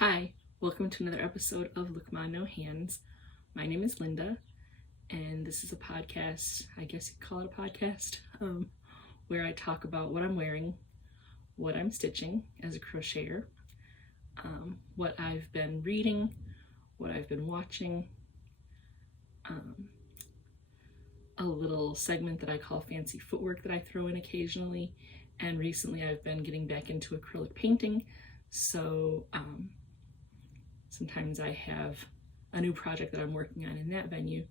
Hi, welcome to another episode of Look Ma No Hands. My name is Linda, and this is a podcast, I guess you'd call it a podcast, where I talk about what I'm wearing, what I'm stitching as a crocheter, what I've been reading, what I've been watching, a little segment that I call fancy footwork that I throw in occasionally, and recently I've been getting back into acrylic painting, so sometimes I have a new project that I'm working on in that venue.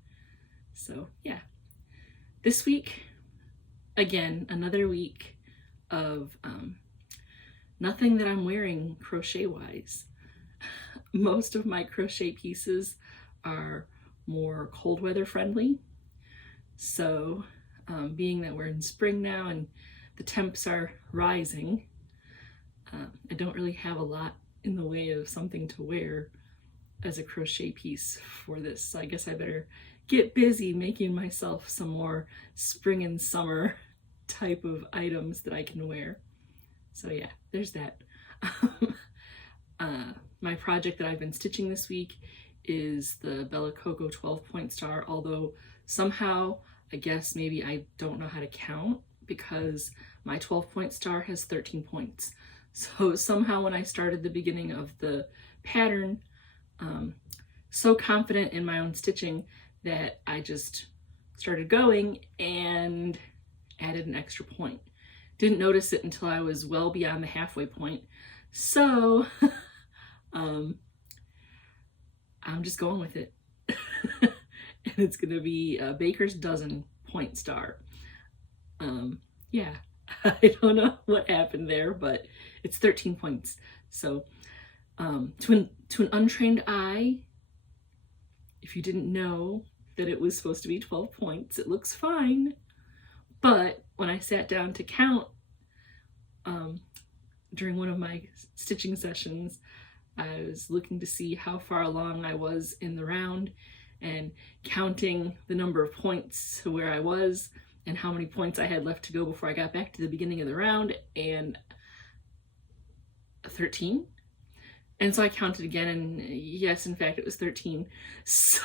So yeah, this week, again, another week of nothing that I'm wearing crochet-wise. Most of my crochet pieces are more cold weather friendly. So being that we're in spring now and the temps are rising, I don't really have a lot in the way of something to wear as a crochet piece for this. So I guess I better get busy making myself some more spring and summer type of items that I can wear. So yeah, there's that. My project that I've been stitching this week is the Bella Coco 12-point star, although somehow I guess maybe I don't know how to count because my 12-point star has 13 points. So somehow when I started the beginning of the pattern, so confident in my own stitching that I just started going and added an extra point. Didn't notice it until I was well beyond the halfway point. So I'm just going with it. And it's gonna be a baker's dozen point star. Yeah, I don't know what happened there, but it's 13 points. So to an untrained eye, if you didn't know that it was supposed to be 12 points, it looks fine. But when I sat down to count during one of my stitching sessions, I was looking to see how far along I was in the round and counting the number of points to where I was and how many points I had left to go before I got back to the beginning of the round, and 13. And so I counted again, and yes, in fact, it was 13. So,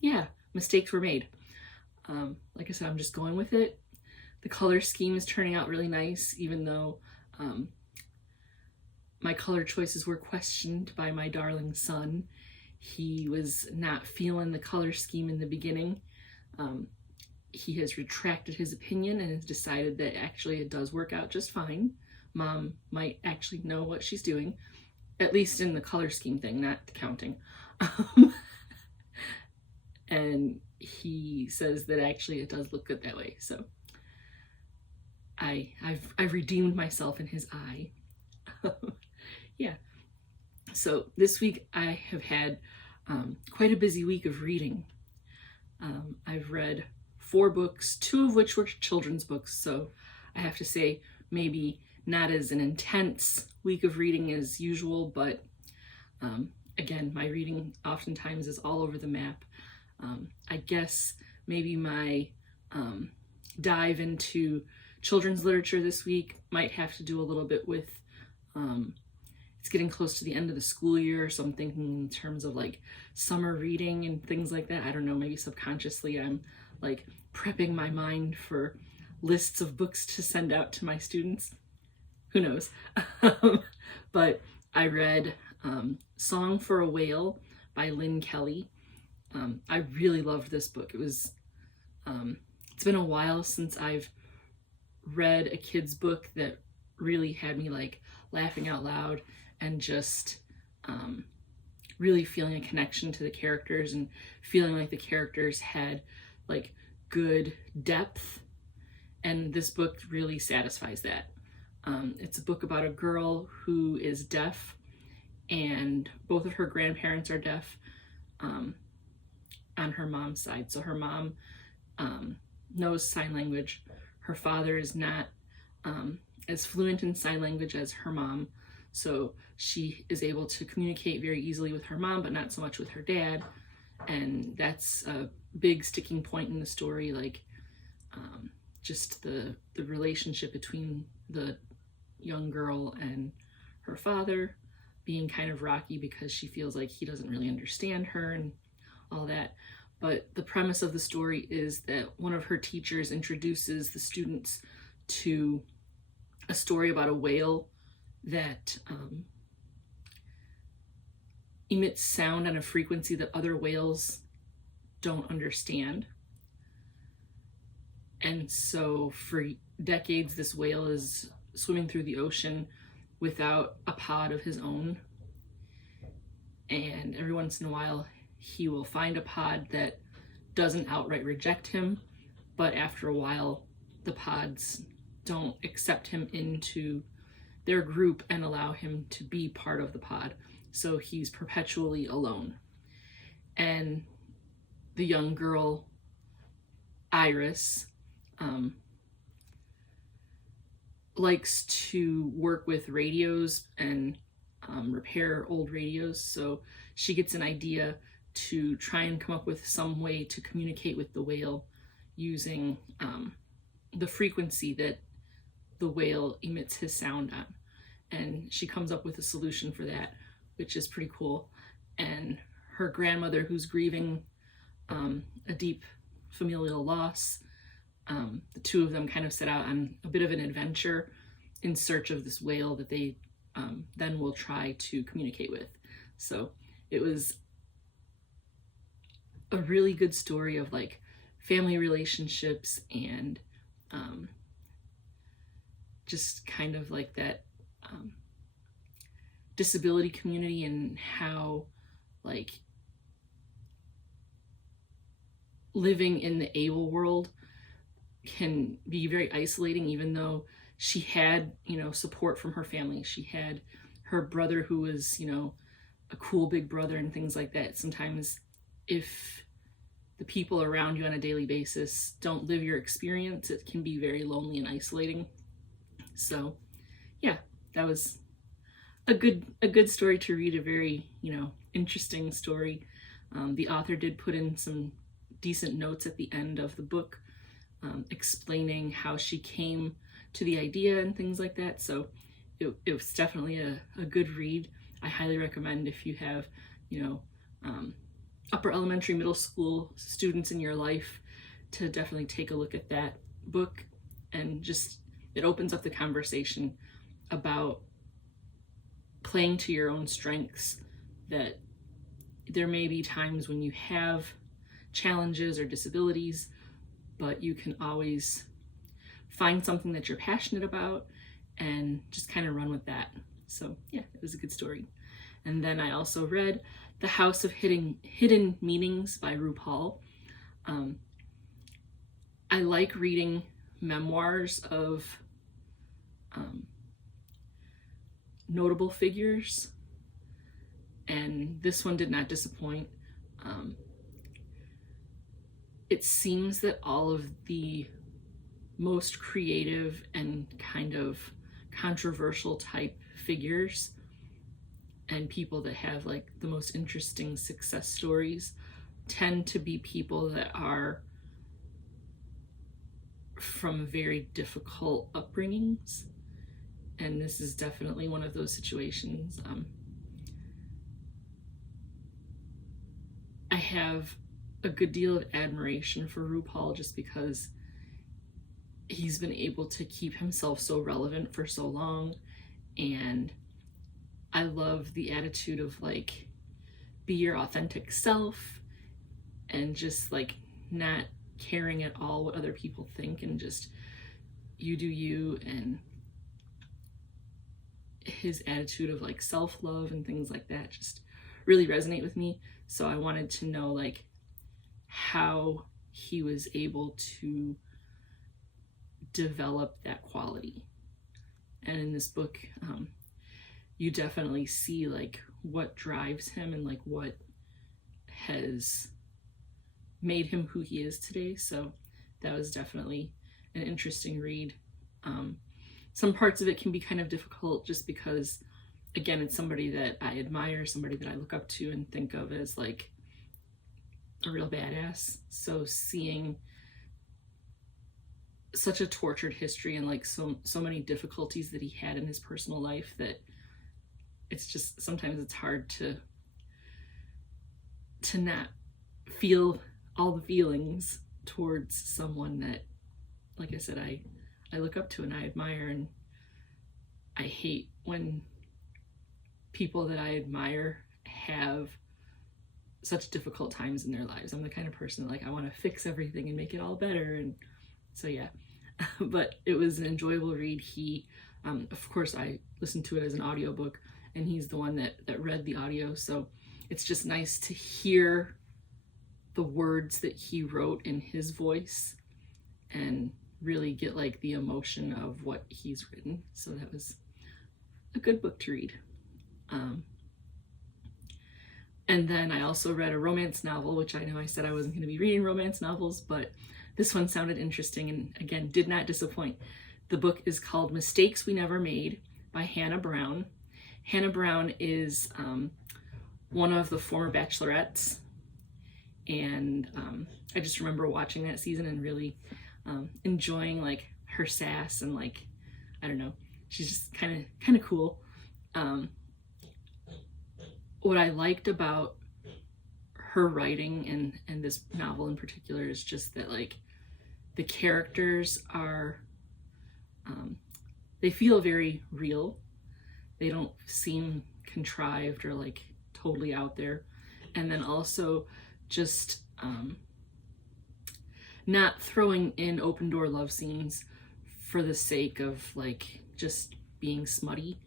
yeah, mistakes were made. Like I said, I'm just going with it. The color scheme is turning out really nice, even though my color choices were questioned by my darling son. He was not feeling the color scheme in the beginning. He has retracted his opinion and has decided that actually it does work out just fine. Mom might actually know what she's doing, at least in the color scheme thing, not the counting. And he says that actually it does look good that way. So I've redeemed myself in his eye. Yeah. So this week I have had quite a busy week of reading. I've read 4 books, 2 of which were children's books, so I have to say maybe not as an intense week of reading as usual, but again, my reading oftentimes is all over the map. I guess maybe my dive into children's literature this week might have to do a little bit with it's getting close to the end of the school year, so I'm thinking in terms of like summer reading and things like that. I don't know, maybe subconsciously I'm like prepping my mind for lists of books to send out to my students. Who knows? But I read Song for a Whale by Lynne Kelly. I really loved this book. It was, it's been a while since I've read a kid's book that really had me like laughing out loud and just really feeling a connection to the characters and feeling like the characters had like good depth. And this book really satisfies that. It's a book about a girl who is deaf, and both of her grandparents are deaf on her mom's side. So her mom knows sign language. Her father is not as fluent in sign language as her mom, so she is able to communicate very easily with her mom, but not so much with her dad. And that's a big sticking point in the story, like just the relationship between the young girl and her father. being kind of rocky because she feels like he doesn't really understand her and all that. But the premise of the story is that one of her teachers introduces the students to a story about a whale that emits sound on a frequency that other whales don't understand. And so for decades, this whale is swimming through the ocean without a pod of his own. And every once in a while, he will find a pod that doesn't outright reject him, but after a while, the pods don't accept him into their group and allow him to be part of the pod. So he's perpetually alone. And the young girl, Iris, likes to work with radios and repair old radios. So she gets an idea to try and come up with some way to communicate with the whale using the frequency that the whale emits his sound on. And she comes up with a solution for that, which is pretty cool. And her grandmother, who's grieving a deep familial loss, the two of them kind of set out on a bit of an adventure in search of this whale that they then will try to communicate with. So it was a really good story of like family relationships and just kind of like that disability community and how like living in the able world can be very isolating, even though she had, support from her family. She had her brother who was, a cool big brother and things like that. Sometimes if the people around you on a daily basis don't live your experience, it can be very lonely and isolating. So yeah, that was a good story to read, a very, interesting story. The author did put in some decent notes at the end of the book, explaining how she came to the idea and things like that. So it was definitely a good read. I highly recommend if you have, upper elementary, middle school students in your life to definitely take a look at that book. And just, it opens up the conversation about playing to your own strengths, that there may be times when you have challenges or disabilities, but you can always find something that you're passionate about and just kind of run with that. So yeah, it was a good story. And then I also read The House of Hidden Meanings by RuPaul. I like reading memoirs of notable figures, and this one did not disappoint. It seems that all of the most creative and kind of controversial type figures and people that have like the most interesting success stories tend to be people that are from very difficult upbringings. And this is definitely one of those situations. I have a good deal of admiration for RuPaul just because he's been able to keep himself so relevant for so long. And I love the attitude of like, be your authentic self and just like not caring at all what other people think, and just you do you. And his attitude of like self-love and things like that just really resonate with me. So I wanted to know like how he was able to develop that quality. And in this book, you definitely see like what drives him and like what has made him who he is today. So that was definitely an interesting read. Some parts of it can be kind of difficult just because, again, it's somebody that I admire, somebody that I look up to and think of as like a real badass. So seeing such a tortured history and like so many difficulties that he had in his personal life, that it's just, sometimes it's hard to not feel all the feelings towards someone that, like I said, I look up to and I admire. And I hate when people that I admire have such difficult times in their lives. I'm the kind of person that, like, I want to fix everything and make it all better. And so, yeah, but it was an enjoyable read. He, of course, I listened to it as an audiobook, and he's the one that read the audio. So it's just nice to hear the words that he wrote in his voice and really get like the emotion of what he's written. So that was a good book to read. And then I also read a romance novel, which I know I said I wasn't going to be reading romance novels, but this one sounded interesting and, again, did not disappoint. The book is called Mistakes We Never Made by Hannah Brown. Hannah Brown is one of the former Bachelorettes, and I just remember watching that season and really enjoying like her sass and, like, I don't know, she's just kind of cool. What I liked about her writing and this novel in particular is just that, like, the characters are, they feel very real. They don't seem contrived or like totally out there. And then also just not throwing in open door love scenes for the sake of like just being smutty.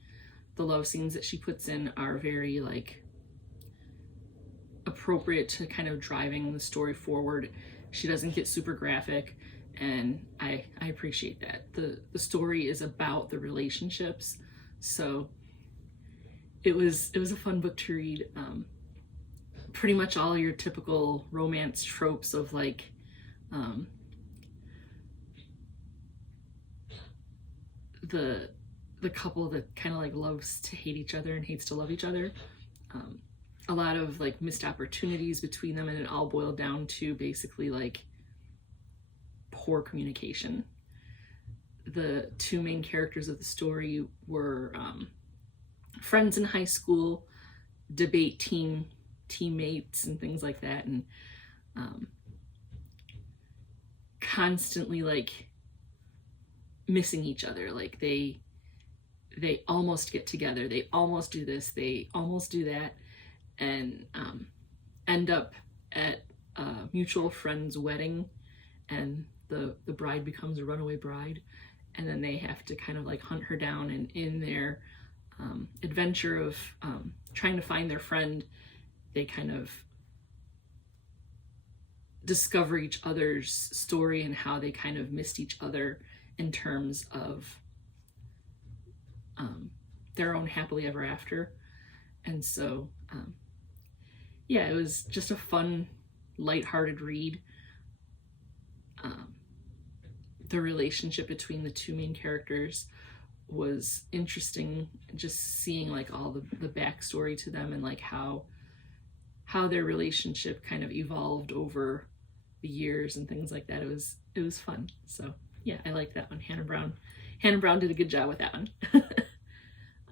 The love scenes that she puts in are very like appropriate to kind of driving the story forward. She doesn't get super graphic, and I appreciate that. The story is about the relationships, so it was a fun book to read. Pretty much all your typical romance tropes of like the couple that kind of like loves to hate each other and hates to love each other. A lot of like missed opportunities between them, and it all boiled down to basically like poor communication. The two main characters of the story were friends in high school, debate teammates and things like that, and constantly like missing each other. Like they almost get together, they almost do this, they almost do that, and end up at a mutual friend's wedding, and the bride becomes a runaway bride, and then they have to kind of like hunt her down, and in their adventure of trying to find their friend, they kind of discover each other's story and how they kind of missed each other in terms of their own happily ever after. And so yeah, it was just a fun, lighthearted read. The relationship between the two main characters was interesting, just seeing like all the backstory to them and like how their relationship kind of evolved over the years and things like that. It was fun. So yeah, I like that one. Hannah Brown did a good job with that one.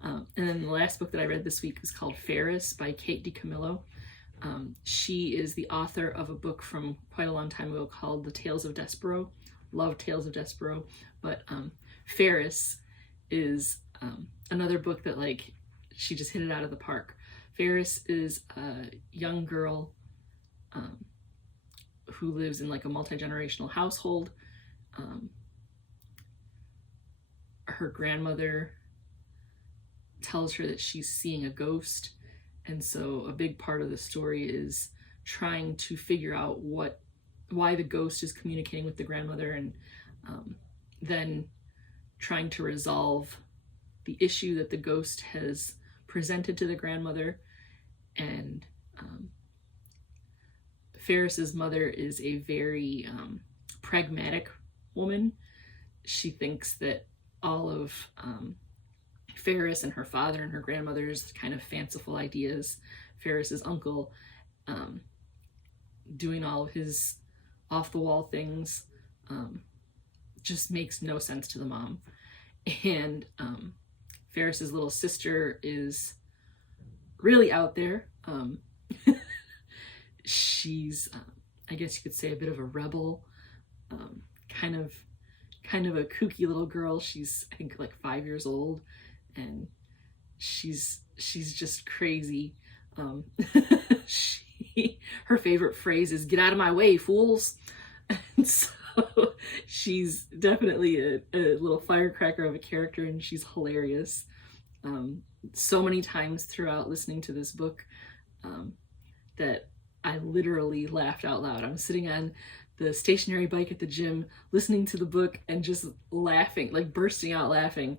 And then the last book that I read this week is called Ferris by Kate DiCamillo. She is the author of a book from quite a long time ago called The Tales of Despero. Love Tales of Despero. But Ferris is another book that like she just hit it out of the park. Ferris is a young girl who lives in like a multi-generational household. Her grandmother tells her that she's seeing a ghost, and so a big part of the story is trying to figure out why the ghost is communicating with the grandmother, and then trying to resolve the issue that the ghost has presented to the grandmother. And Ferris's mother is a very pragmatic woman. She thinks that all of Ferris and her father and her grandmother's kind of fanciful ideas, Ferris's uncle doing all of his off-the-wall things, just makes no sense to the mom. And Ferris's little sister is really out there. She's, I guess you could say, a bit of a rebel, kind of a kooky little girl. She's, I think, like 5 years old, and she's just crazy. Her favorite phrase is "Get out of my way, fools!" And so she's definitely a little firecracker of a character, and she's hilarious. So many times throughout listening to this book that I literally laughed out loud. I'm sitting on the stationary bike at the gym listening to the book and just laughing, like bursting out laughing.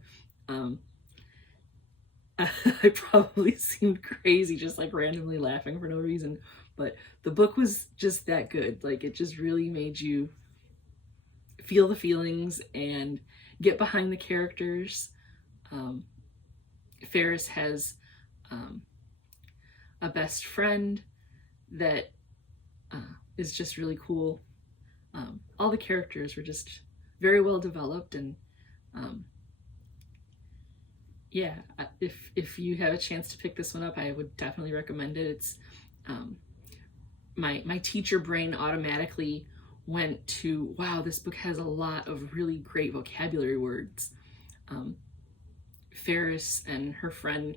I probably seemed crazy just like randomly laughing for no reason, but the book was just that good. Like, it just really made you feel the feelings and get behind the characters. Ferris has a best friend that is just really cool. All the characters were just very well developed, and yeah, if you have a chance to pick this one up, I would definitely recommend it. It's my teacher brain automatically went to, wow, this book has a lot of really great vocabulary words. Ferris and her friend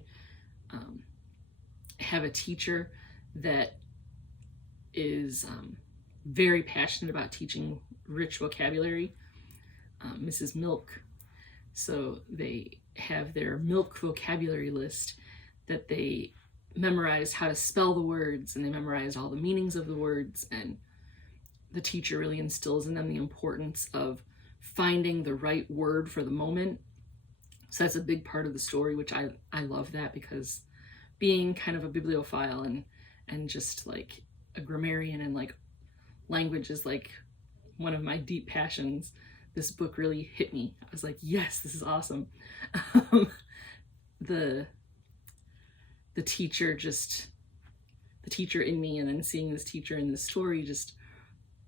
have a teacher that is very passionate about teaching rich vocabulary, Mrs. Milk. So they have their Milk vocabulary list that they memorize how to spell the words, and they memorize all the meanings of the words, and the teacher really instills in them the importance of finding the right word for the moment. So that's a big part of the story, which I love that, because being kind of a bibliophile and just like a grammarian, and like language is like one of my deep passions, this book really hit me. I was like, yes, this is awesome. The teacher in me, and then seeing this teacher in this story, just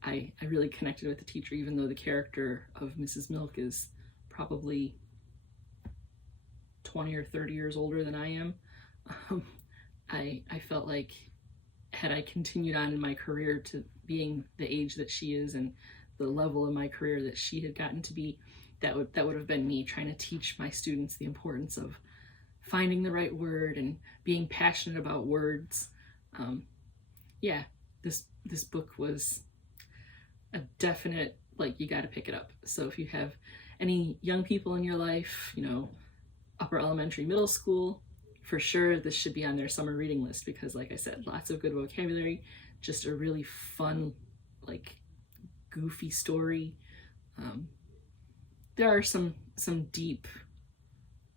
I really connected with the teacher, even though the character of Mrs. Milk is probably 20 or 30 years older than I am. I felt like, had I continued on in my career to being the age that she is, and the level of my career that she had gotten to be, that would have been me trying to teach my students the importance of finding the right word and being passionate about words. Yeah, this book was a definite, like, you got to pick it up. So if you have any young people in your life, you know, upper elementary, middle school, for sure this should be on their summer reading list, because like I said, lots of good vocabulary, just a really fun, like, goofy story. There are some deep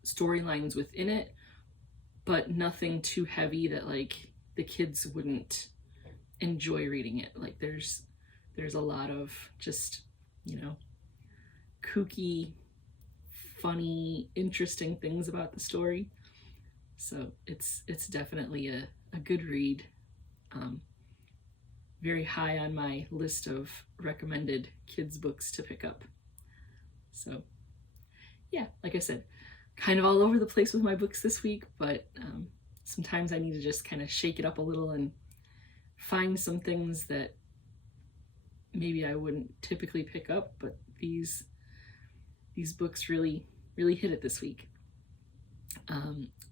storylines within it, but nothing too heavy that like the kids wouldn't enjoy reading it. Like, there's a lot of just, you know, kooky, funny, interesting things about the story. So it's definitely a good read. Very high on my list of recommended kids books to pick up. So yeah, like I said, kind of all over the place with my books this week, but sometimes I need to just kind of shake it up a little and find some things that maybe I wouldn't typically pick up, but these books really hit it this week.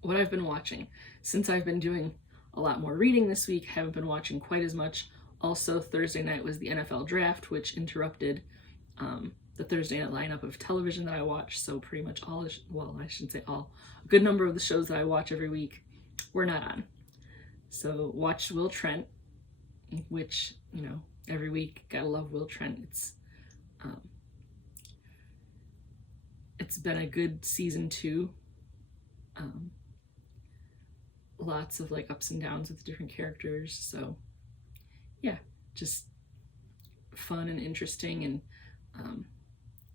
What I've been watching, since I've been doing a lot more reading this week, haven't been watching quite as much. Also, Thursday night was the NFL draft, which interrupted the Thursday night lineup of television that I watch. So pretty much all, well, I shouldn't say all, a good number of the shows that I watch every week were not on. So watched Will Trent, which, you know, every week, gotta love Will Trent. It's been a good season 2. Lots of like ups and downs with different characters. So yeah, just fun and interesting, and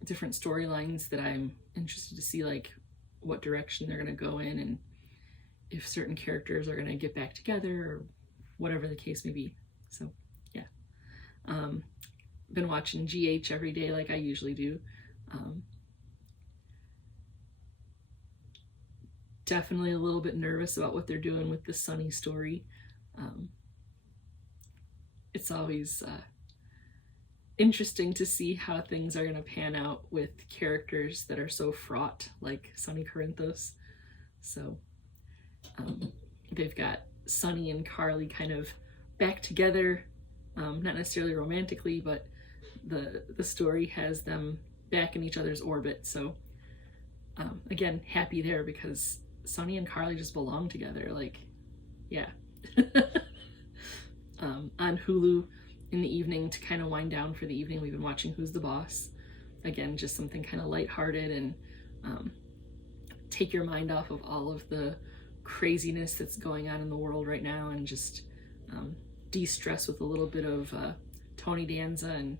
different storylines that I'm interested to see, like what direction they're going to go in, and if certain characters are going to get back together, or whatever the case may be. So yeah, been watching GH every day like I usually do. definitely a little bit nervous about what they're doing with the Sunny story. It's always interesting to see how things are going to pan out with characters that are so fraught, like Sunny Corinthos. So they've got Sunny and Carly kind of back together, not necessarily romantically, but the story has them back in each other's orbit. So again, happy there, because Sunny and Carly just belong together. Like, yeah. On Hulu in the evening, to kind of wind down for the evening, we've been watching Who's the Boss. Again, just something kind of lighthearted and take your mind off of all of the craziness that's going on in the world right now, and just de-stress with a little bit of Tony Danza and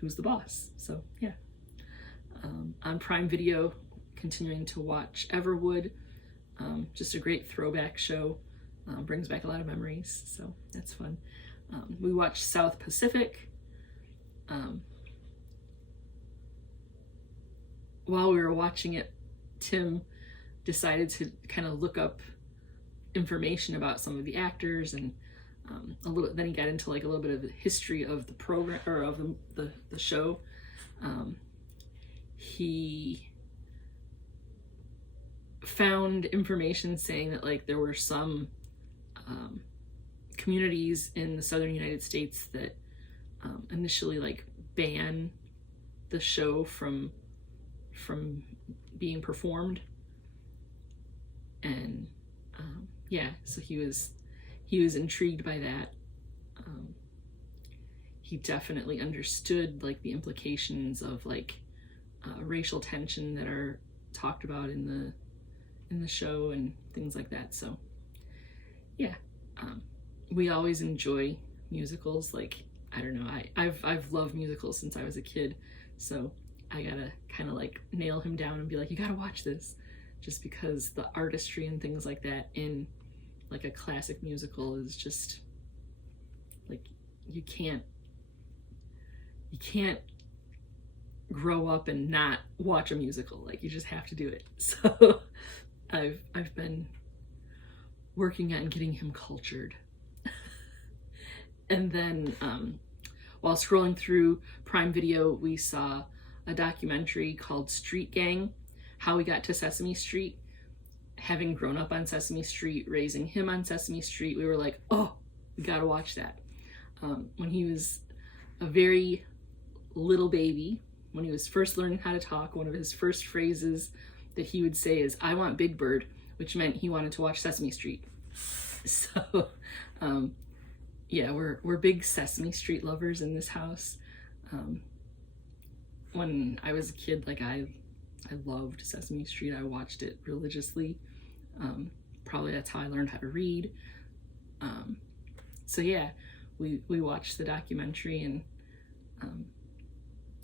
Who's the Boss. So yeah. On Prime Video, continuing to watch Everwood. Just a great throwback show. Brings back a lot of memories, so that's fun. We watched South Pacific. While we were watching it, Tim decided to kind of look up information about some of the actors, and then he got into like a little bit of the history of the program, or of the show. He found information saying that like there were some communities in the southern United States that initially like ban the show from being performed, and yeah, so he was intrigued by that. He definitely understood like the implications of like racial tension that are talked about in the show and things like that. So yeah, we always enjoy musicals. Like, I don't know, I've loved musicals since I was a kid, so I gotta kind of like nail him down and be like, you gotta watch this, just because the artistry and things like that in like a classic musical is just like, you can't grow up and not watch a musical. Like, you just have to do it. So I've been working on getting him cultured. And then while scrolling through Prime Video, we saw a documentary called Street Gang, How We Got to Sesame Street. Having grown up on Sesame Street, raising him on Sesame Street, we were like, oh, we gotta watch that. When he was a very little baby, when he was first learning how to talk, one of his first phrases that he would say is, I want Big Bird, which meant he wanted to watch Sesame Street. So yeah, we're big Sesame Street lovers in this house. When I was a kid, like I loved Sesame Street. I watched it religiously. Probably that's how I learned how to read. So yeah, we watched the documentary, and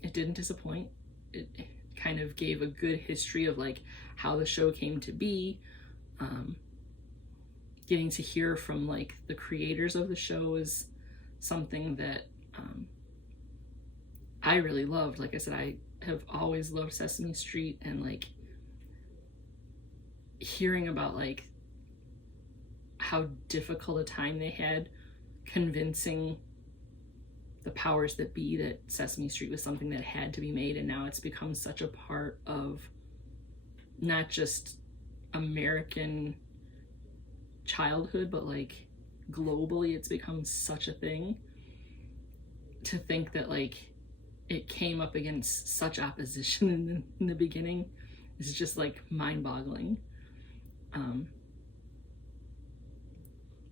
it didn't disappoint. It kind of gave a good history of like how the show came to be. Getting to hear from like the creators of the show is something that I really loved. Like I said, I have always loved Sesame Street, and like hearing about like how difficult a time they had convincing the powers that be that Sesame Street was something that had to be made, and now it's become such a part of not just American childhood, but like globally it's become such a thing. To think that like it came up against such opposition in the beginning is just like mind-boggling.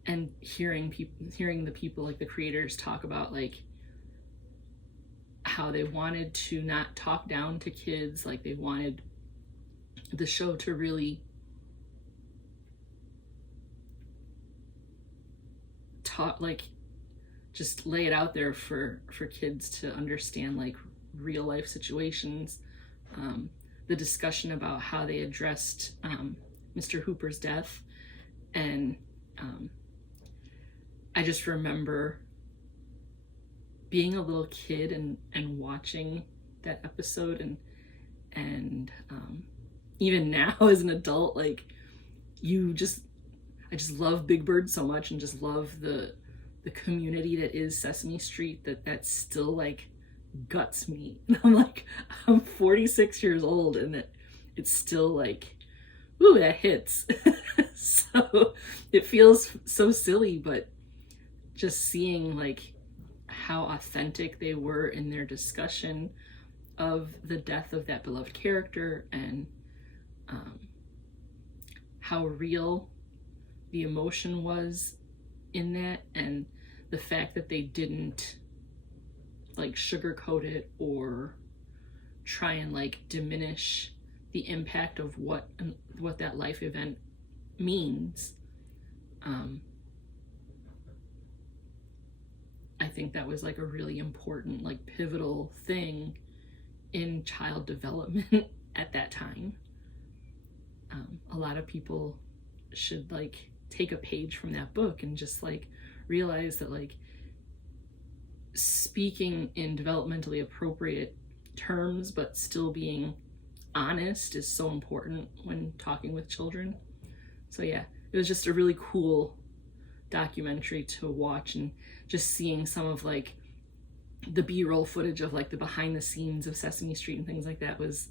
And hearing the people, like the creators, talk about like how they wanted to not talk down to kids, like they wanted the show to really like just lay it out there for kids to understand like real life situations. The discussion about how they addressed Mr. Hooper's death, and I just remember being a little kid and watching that episode and even now as an adult, like I just love Big Bird so much, and just love the community that is Sesame Street, that still like guts me. I'm like, I'm 46 years old and it's still like, ooh, that hits. So it feels so silly, but just seeing like how authentic they were in their discussion of the death of that beloved character, and how real the emotion was in that, and the fact that they didn't like sugarcoat it or try and like diminish the impact of what that life event means. I think that was like a really important, like pivotal thing in child development at that time. A lot of people should like take a page from that book and just like realize that like speaking in developmentally appropriate terms but still being honest is so important when talking with children. So yeah, it was just a really cool documentary to watch, and just seeing some of like the B-roll footage of like the behind the scenes of Sesame Street and things like that was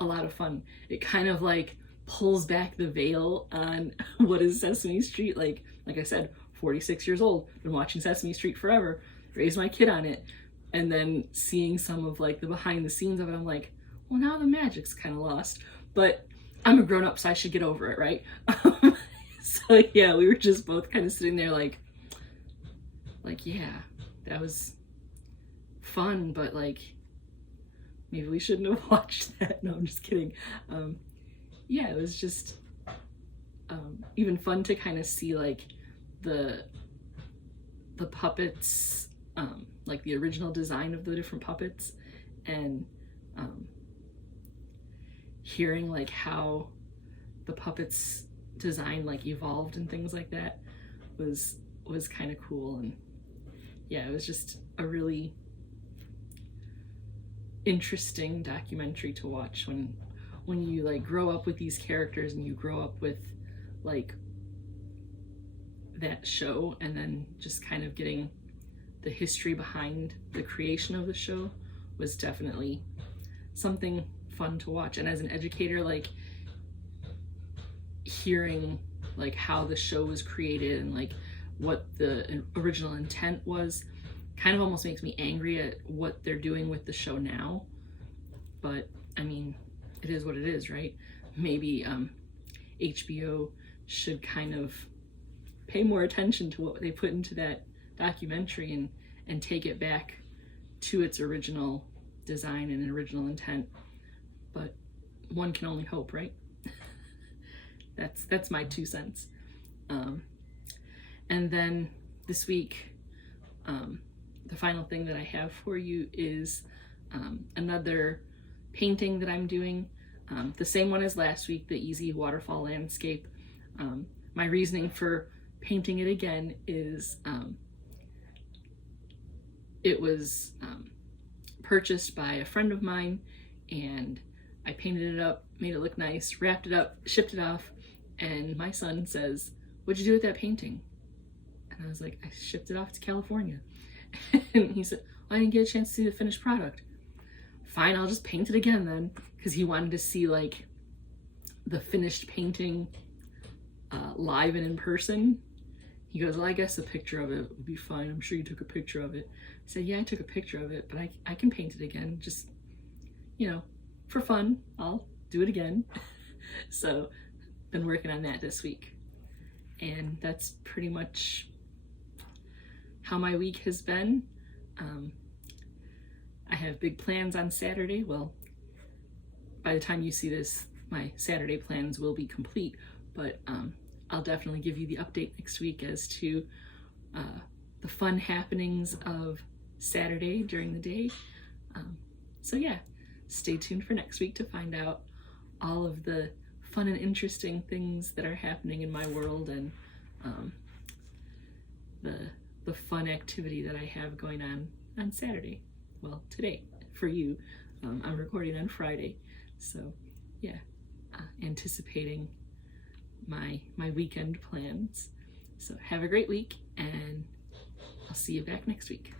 a lot of fun. It kind of like pulls back the veil on what is Sesame Street. Like I said, 46 years old, been watching Sesame Street forever, raised my kid on it, and then seeing some of like the behind the scenes of it, I'm like, well, now the magic's kind of lost, but I'm a grown-up, so I should get over it, right? So yeah, we were just both kind of sitting there like yeah, that was fun, but like maybe we shouldn't have watched that. No, I'm just kidding. Yeah, it was just even fun to kind of see like the puppets, like the original design of the different puppets, and hearing like how the puppets design like evolved and things like that was kind of cool. And yeah, it was just a really interesting documentary to watch when you like grow up with these characters and you grow up with like that show, and then just kind of getting the history behind the creation of the show was definitely something fun to watch. And as an educator, like hearing like how the show was created and like what the original intent was kind of almost makes me angry at what they're doing with the show now. But I mean, it is what it is, right? Maybe HBO should kind of pay more attention to what they put into that documentary and take it back to its original design and original intent. But one can only hope, right? That's my 2 cents. And then this week, the final thing that I have for you is another painting that I'm doing. The same one as last week, the easy waterfall landscape. My reasoning for painting it again is it was purchased by a friend of mine, and I painted it up, made it look nice, wrapped it up, shipped it off, and my son says, "What'd you do with that painting?" And I was like, "I shipped it off to California." And he said, "Well, I didn't get a chance to see the finished product." Fine, I'll just paint it again then, because he wanted to see like the finished painting live and in person. He goes, "Well, I guess a picture of it would be fine. I'm sure you took a picture of it." I said, "Yeah, I took a picture of it, but I can paint it again. Just, you know, for fun, I'll do it again." So, been working on that this week. And that's pretty much how my week has been. I have big plans on Saturday. Well, by the time you see this, my Saturday plans will be complete, but I'll definitely give you the update next week as to the fun happenings of Saturday during the day. So yeah, stay tuned for next week to find out all of the fun and interesting things that are happening in my world, and the fun activity that I have going on Saturday. Well, today for you. I'm recording on Friday, so yeah, anticipating my weekend plans. So have a great week, and I'll see you back next week.